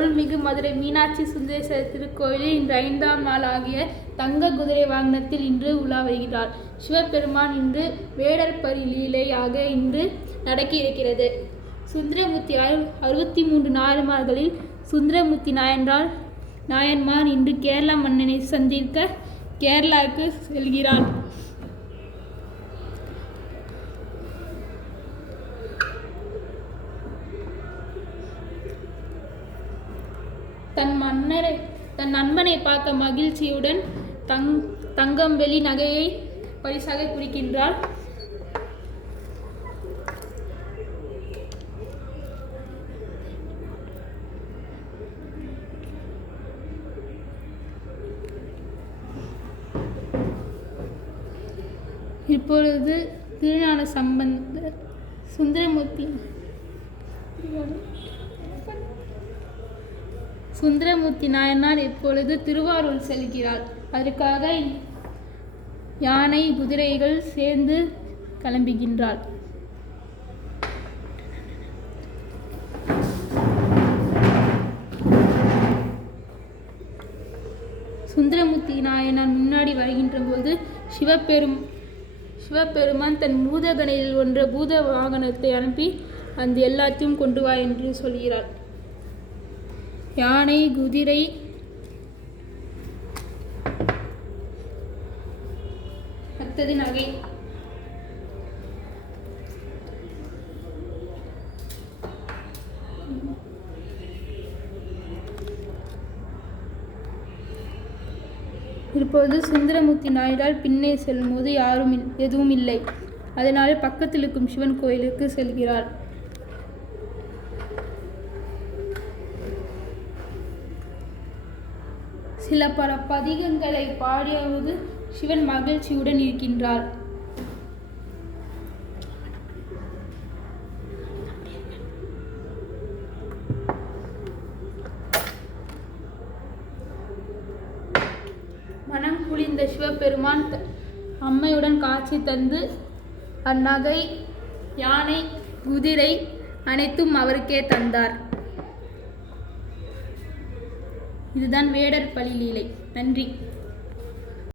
அருள்மிகு மதுரை மீனாட்சி சுந்தரேஸ்வரர் திருக்கோயிலில் இன்று 5ஆம் நாள் ஆகிய தங்க குதிரை வாகனத்தில் இன்று உலா வருகிறார். சிவபெருமான் இன்று வேடர் பரிலீலையாக இன்று நடக்க இருக்கிறது. சுந்தரமூர்த்தி 63 நாயன்மார்களில் சுந்தரமூர்த்தி நாயன்மார் இன்று கேரள மன்னனை சந்திக்க கேரளாவுக்கு செல்கிறார். தன் நண்பனை பார்க்க மகிழ்ச்சியுடன் தங்கம் வெள்ளி நகையை பரிசாக குறிக்கின்றார். இப்பொழுது திருஞான சம்பந்தர் சுந்தரமூர்த்தி நாயனார் இப்பொழுது திருவாரூர் செல்கிறார். அதற்காக யானை குதிரைகள் சேர்ந்து கிளம்புகின்றார். சுந்தரமூர்த்தி நாயனார் முன்னாடி வருகின்ற போது சிவபெருமான் தன் பூதகணையில் ஒன்ற பூத வாகனத்தை அனுப்பி அந்த எல்லாத்தையும் கொண்டு வா என்று சொல்கிறார். யானை குதிரை அடுத்தது நகை. இப்போது சுந்தரமூர்த்தி நாயனார் பின்னே செல்லும்போது எதுவும் இல்லை. அதனால் பக்கத்தில் இருக்கும் சிவன் கோயிலுக்கு செல்கிறார். சில பல பதிகங்களை பாடியபோது சிவன் மகிழ்ச்சியுடன் இருக்கின்றார். மனம் குளிர்ந்த சிவபெருமான் அம்மையுடன் காட்சி தந்து அந்நகை யானை குதிரை அனைத்தும் அவருக்கே தந்தார். இதுதான் வேடர் பரிலீலை. நன்றி.